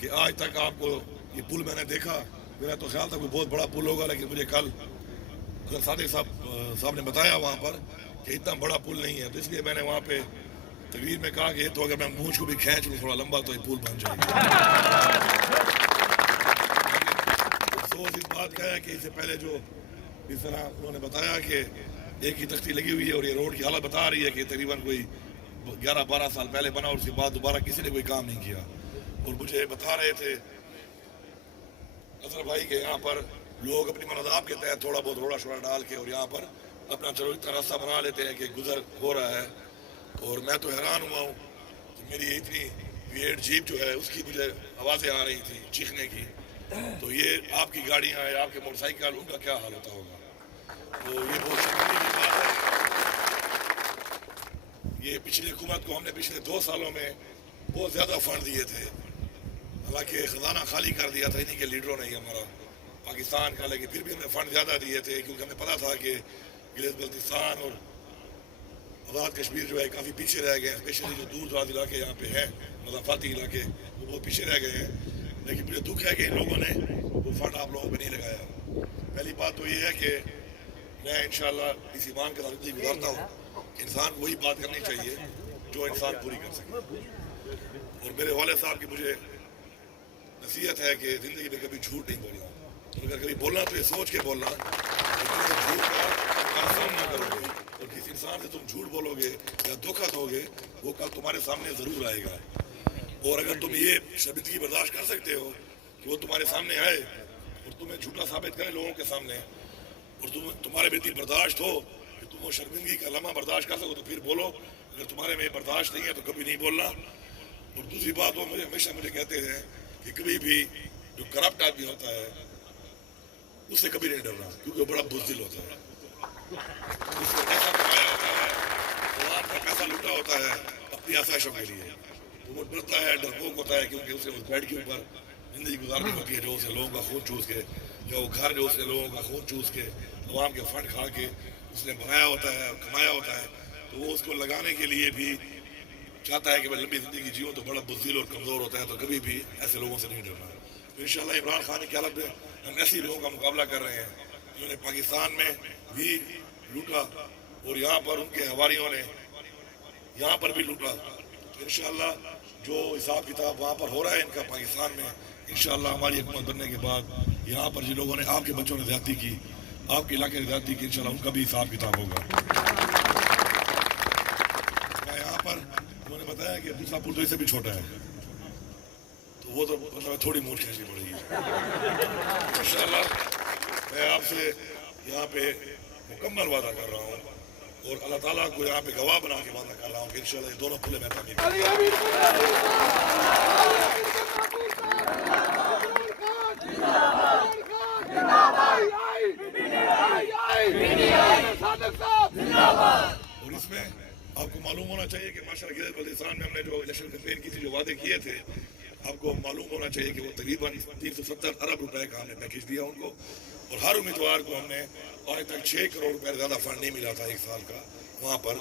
کہ آج تک آپ کو یہ پل میں نے دیکھا، میرا تو خیال تھا کوئی بہت بڑا پل ہوگا، لیکن مجھے کل اگر صادق صاحب نے بتایا وہاں پر کہ اتنا بڑا پل نہیں ہے، تو اس لیے میں نے وہاں پہ تقریر میں کہا کہ یہ تو اگر میں مونچھ کو بھی کھینچ لوں تھوڑا لمبا تو یہ پل بن جائے گا۔ افسوس اس بات کا ہے کہ اس سے پہلے جو اس طرح انہوں نے بتایا کہ ایک ہی تختی لگی ہوئی ہے اور یہ روڈ کی حالت بتا رہی ہے کہ تقریباً کوئی 11-12 سال پہلے بنا اور اس کے بعد دوبارہ کسی نے کوئی کام نہیں کیا۔ اور مجھے بتا رہے تھے اظہر بھائی کہ یہاں پر لوگ اپنی مناداب کے تحت تھوڑا بہت روڑا شوڑا ڈال کے اور یہاں پر اپنا چلو اتنا راستہ بنا لیتے ہیں کہ گزر ہو رہا ہے۔ اور میں تو حیران ہوا ہوں کہ میری اتنی ویئرڈ جیپ جو ہے اس کی مجھے آوازیں آ رہی تھیں چیخنے کی، تو یہ آپ کی گاڑیاں یا آپ کے موٹر سائیکل ان کا کیا حال ہوتا ہوگا؟ تو یہ بہت شرمندگی کی بات ہے۔ یہ پچھلی حکومت کو ہم نے پچھلے 2 سالوں میں بہت زیادہ فنڈ دیے تھے، حالانکہ خزانہ خالی کر دیا تھا انہیں کے لیڈروں نے ہمارا پاکستان کا، لیکن پھر بھی ہم نے فنڈ زیادہ دیے تھے کیونکہ ہمیں پتا تھا کہ گلیز بلتستان اور آزاد کشمیر جو ہے کافی پیچھے رہ گئے ہیں، اسپیشلی جو دور دراز علاقے یہاں پہ ہیں مضافاتی علاقے وہ بہت پیچھے رہ گئے ہیں۔ لیکن مجھے دکھ ہے کہ ان لوگوں نے وہ فنڈ آپ لوگوں پہ نہیں لگایا۔ پہلی بات تو یہ ہے کہ میں انشاءاللہ اس ایمان کے ساتھ زندگی گزارتا ہوں کہ انسان کو وہی بات کرنی چاہیے جو انسان پوری کر سکے، اور میرے والد صاحب کی مجھے نصیحت ہے کہ زندگی میں کبھی جھوٹ نہیں بولنا، اور اگر کبھی بولنا تو یہ سوچ کے بولنا کہ تم جھوٹ کا سامنا کرو گے، اور کسی انسان سے تم جھوٹ بولو گے یا دھوکہ دو گے وہ کل تمہارے سامنے ضرور آئے گا۔ اور اگر تم یہ شرمندگی برداشت کر سکتے ہو کہ وہ تمہارے سامنے آئے اور تمہیں جھوٹا ثابت کرے لوگوں کے سامنے، اور تمہارے میں اتنی برداشت ہو کہ تم وہ شرمندگی کا لمحہ برداشت کر سکو تو پھر بولو، اگر تمہارے میں برداشت نہیں ہے تو کبھی نہیں بولنا۔ اور دوسری بات وہ ہمیشہ مجھے کہتے ہیں کہ کبھی بھی جو کرپٹ آدمی ہوتا ہے اس سے کبھی نہیں ڈرنا، کیونکہ وہ بڑا بزدل ہوتا ہے، اس نے پیسہ کمایا ہوتا ہے، عوام کا پیسہ لوٹا ہوتا ہے اپنی آسائشوں کے لیے، تو وہ ڈرتا ہے، ڈرپوک ہوتا ہے، کیونکہ اسے اس بیڈ کے اوپر زندگی گزارنی ہوتی ہے جو اسے لوگوں کا خون چوس کے، یا وہ گھر جو اسے لوگوں کا خون چوس کے عوام کے فنڈ کھا کے اس نے بنایا ہوتا ہے اور کمایا ہوتا ہے، تو وہ اس کو لگانے کے لیے بھی چاہتا ہے کہ میں لمبی زندگی جیوں، تو بڑا بزدل اور کمزور ہوتا ہے، تو کبھی بھی ایسے لوگوں سے نہیں ڈرنا۔ تو انشاءاللہ عمران خان کی حالت میں ہم ایسے لوگوں کا مقابلہ کر رہے ہیں جنہوں نے پاکستان میں بھی لوٹا اور یہاں پر ان کے حواریوں نے یہاں پر بھی لوٹا، تو انشاءاللہ جو حساب کتاب وہاں پر ہو رہا ہے ان کا پاکستان میں، انشاءاللہ ہماری حکومت بننے کے بعد یہاں پر جن لوگوں نے آپ کے بچوں نے زیادتی کی، آپ کے علاقے نے زیادتی کی، انشاءاللہ ان کا بھی حساب کتاب ہوگا۔ میں یہاں پر انہوں نے بتایا کہ دوسرا پل تو اس سے بھی چھوٹا ہے، تو وہ تو مطلب تھوڑی مونچھ کھینچنی پڑے گی۔ انشاءاللہ میں آپ سے یہاں پہ مکمل وعدہ کر رہا ہوں اور اللہ تعالیٰ کو یہاں پہ گواہ بنا کے وعدہ کر رہا ہوں کہ انشاءاللہ یہ دونوں پلیں میں تعمیر کروں گا۔ اور اس میں آپ کو معلوم ہونا چاہیے کہ ماشاءاللہ گلیز بلتستان میں ہم نے جو الیکشن کیمپین کی تھی، جو وعدے کیے تھے، آپ کو معلوم ہونا چاہیے کہ وہ تقریباً 370 ارب روپے کا ہم نے پیکیج دیا ان کو، اور ہر امیدوار کو ہم نے آج تک 6 کروڑ روپے زیادہ فنڈ نہیں ملا تھا ایک سال کا، وہاں پر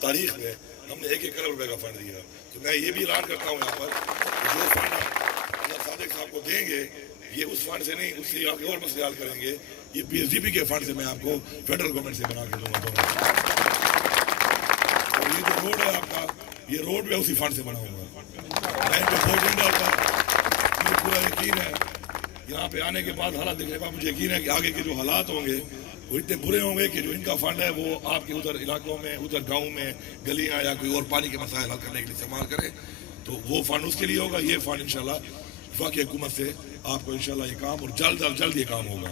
تاریخ میں ہم نے 1-1 ارب روپے کا فنڈ دیا۔ تو میں یہ بھی اعلان کرتا ہوں یہاں پر کہ جو فنڈ اللہ صادق صاحب کو دیں گے یہ اس فنڈ سے نہیں، اس سے آپ کے اور مسئلے حل کریں گے، یہ PSDP کے فنڈ سے میں آپ کو فیڈرل گورنمنٹ سے بنا کے دوں گا دونوں۔ اور یہ جو روڈ ہے آپ کا، یہ روڈ میں اسی فنڈ سے بناؤں گا، میں ان کو ووٹ نہیں ڈالتا، مجھے پورا یقین ہے یہاں پہ آنے کے بعد حالات دیکھنے کے بعد مجھے یقین ہے کہ آگے کے جو حالات ہوں گے وہ اتنے برے ہوں گے کہ جو ان کا فنڈ ہے وہ آپ کے ادھر علاقوں میں، ادھر گاؤں میں گلیاں یا کوئی اور پانی کے مسائل حل کرنے کے لیے استعمال کریں، تو وہ فنڈ اس کے لیے ہوگا۔ یہ فنڈ انشاءاللہ وفاقی حکومت سے آپ کو انشاءاللہ یہ کام، اور جلد از جلد یہ کام ہوگا۔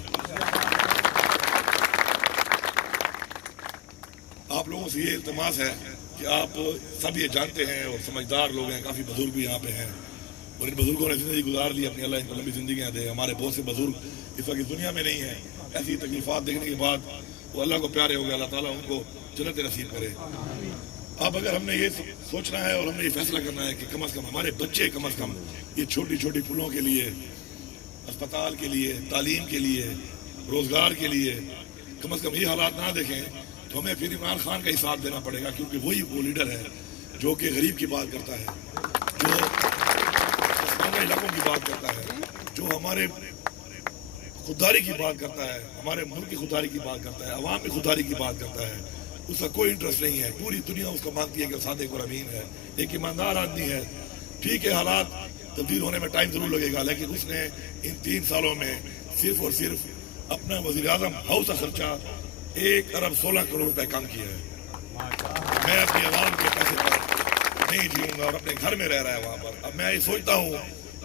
آپ لوگوں سے یہ التماس ہے کہ آپ سب یہ جانتے ہیں اور سمجھدار لوگ ہیں، کافی بزرگ بھی یہاں پہ ہیں اور ان بزرگوں نے زندگی گزار لی اپنی، اللہ ان کو لمبی زندگیاں دے۔ ہمارے بہت سے بزرگ اس وقت اس دنیا میں نہیں ہیں، ایسی تکلیفات دیکھنے کے بعد وہ اللہ کو پیارے ہو گئے، اللہ تعالیٰ ان کو جنت نصیب کرے۔ اب اگر ہم نے یہ سوچنا ہے اور ہم نے یہ فیصلہ کرنا ہے کہ کم از کم ہمارے بچے کم از کم یہ چھوٹی چھوٹی پلوں کے لیے، اسپتال کے لیے، تعلیم کے لیے، روزگار کے لیے کم از کم یہ حالات نہ دیکھیں، تو ہمیں پھر عمران خان کا ہی ساتھ دینا پڑے گا، کیونکہ وہی وہ لیڈر ہے جو کہ غریب کی بات کرتا ہے، جو ہمارے علاقوں کی بات کرتا ہے, جو ہمارے خودداری کی بات کرتا ہے, ہمارے ملک کی خودداری کی بات کرتا ہے, عوام کی خودداری کی بات کرتا ہے, اس کا کوئی انٹرسٹ نہیں ہے. پوری دنیا اس کو مانتی ہے کہ صادق اور امین ہے, ایک ایماندار آدمی ہے. ٹھیک ہے, حالات تبدیل ہونے میں ٹائم ضرور لگے گا, لیکن اس نے ان 3 سالوں میں صرف اور صرف اپنا وزیر اعظم ہاؤس کا خرچہ 1 ارب 16 کروڑ روپے کم کیا ہے. میں اپنی عوام کے پیسے پر نہیں جیوں گا اور اپنے گھر میں رہ رہا ہے وہاں پر. اب میں یہ سوچتا ہوں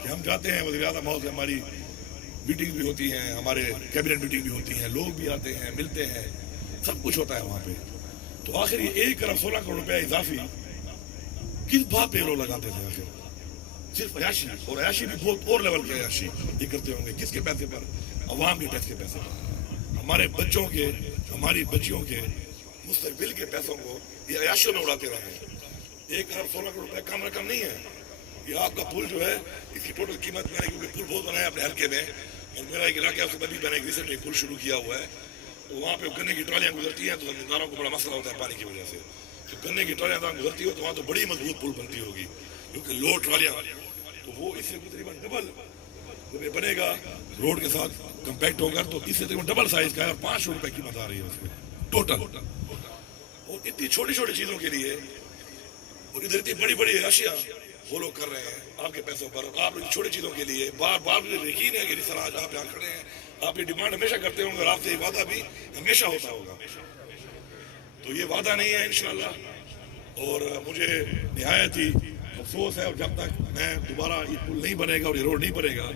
کہ ہم جاتے ہیں وزیر اعظم ہاؤس سے, ہماری میٹنگ بھی ہوتی ہیں, ہمارے کیبنٹ میٹنگ بھی ہوتی ہیں, لوگ بھی آتے ہیں, ملتے ہیں, سب کچھ ہوتا ہے وہاں پہ. تو آخر یہ 1 ارب 16 کروڑ روپے اضافی کس بات پہ لوگ لگاتے تھے آخر؟ صرف عیاشی, اور عیاشی بھی بہت اور لیول کی عیاشی یہ کرتے ہوں گے. کس کے پیسے پر؟ عوام کے ٹیکس کے پیسے پر, ہمارے بچوں کے, ہماری بچیوں کے مستقبل کے پیسوں کو یہ عیاشیوں میں اڑاتے رہے ہیں. 1 ارب 16 کروڑ روپے کم رقم نہیں ہے. یہ آپ کا پل جو ہے, اس کی ٹوٹل قیمت میں نے, کیونکہ پل بہت بنا ہے اپنے حلقے میں, اور میرا ایک علاقہ ہے اس میں بھی میں نے ریسنٹلی ایک پل شروع کیا ہوا ہے. تو وہاں پہ گنے کی ٹرالیاں گزرتی ہیں تو زمینداروں کو بڑا مسئلہ ہوتا ہے پانی کی وجہ سے. تو گنے کی ٹرالیاں گزرتی ہو تو وہاں تو بڑی مضبوط پل بنتی ہوگی, کیونکہ لوڈ ٹرالیاں, تو وہ اس سے تقریباً ڈبل بنے گا روڈ کے ساتھ کمپیکٹ ہو کر, تو اس سے تقریباً ڈبل سائز کا ہے, اور 500 روپے قیمت آ رہی ہے اس میں ٹوٹل. اور اتنی چھوٹی چھوٹی چیزوں کے لیے, اور ادھر اتنی بڑی بڑی اشیاء وہ لوگ کر رہے ہیں آپ کے پیسوں پر, اور آپ لوگ چھوٹی چیزوں کے لیے بار بار مجھے یقین ہے کہ جس طرح آج آپ یہاں کھڑے ہیں, آپ یہ ڈیمانڈ ہمیشہ کرتے ہوں گے, اور آپ سے یہ وعدہ بھی ہمیشہ ہوتا ہوگا. تو یہ وعدہ نہیں ہے انشاءاللہ, اور مجھے نہایت ہی افسوس ہے, اور جب تک میں دوبارہ یہ پل نہیں بنے گا اور یہ روڈ نہیں بنے گا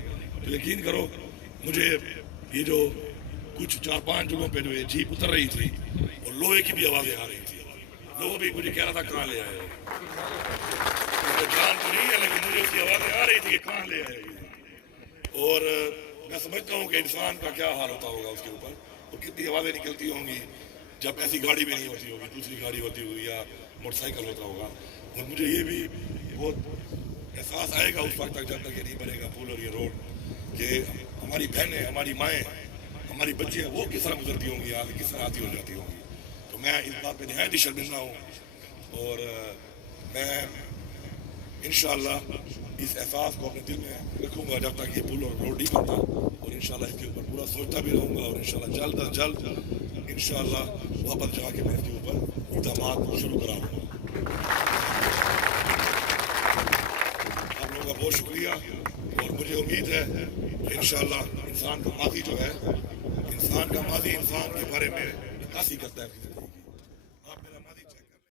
تو یقین کرو مجھے یہ جو کچھ 4-5 جگہوں پہ جو یہ جیپ اتر رہی تھی اور لوہے کی بھی آوازیں آ رہی تھی, لوگ بھی مجھے کہہ رہا تھا کہاں لے آئے, جان تو نہیں ہے لیکن مجھے اس کی آوازیں آ رہی تھی کہ کہاں لے آئے. اور میں سمجھتا ہوں کہ انسان کا کیا حال ہوتا ہوگا اس کے اوپر, اور کتنی آوازیں نکلتی ہوں گی جب ایسی گاڑی بھی نہیں ہوتی ہوگی, دوسری گاڑی ہوتی ہوگی یا موٹر سائیکل ہوتا ہوگا. اور مجھے یہ بھی بہت احساس آئے گا اس وقت تک جب تک یہ نہیں بنے گا پل اور یہ روڈ, کہ ہماری بہنیں, ہماری مائیں, ہماری بچیاں وہ کس طرح گزرتی ہوں گی, آگے کس طرح آتی ہو جاتی ہوں گی. تو میں اس بات پہ نہایت ہی شرمندہ ہوں, اور میں انشاءاللہ اس احساس کو اپنے دل میں رکھوں گا جب تک یہ پل اور روڈ نہیں بنتا, اور انشاءاللہ اس کے اوپر پورا سوچتا بھی رہوں گا, اور انشاءاللہ جلد از جلد انشاءاللہ واپس جا کے میں اس کے اوپر اقدامات شروع کرا دوں گا. آپ لوگوں کا بہت شکریہ, اور مجھے امید ہے کہ انشاءاللہ انسان کا ماضی جو ہے, انسان کا ماضی انسان کے بارے میں عکاسی کرتا ہے.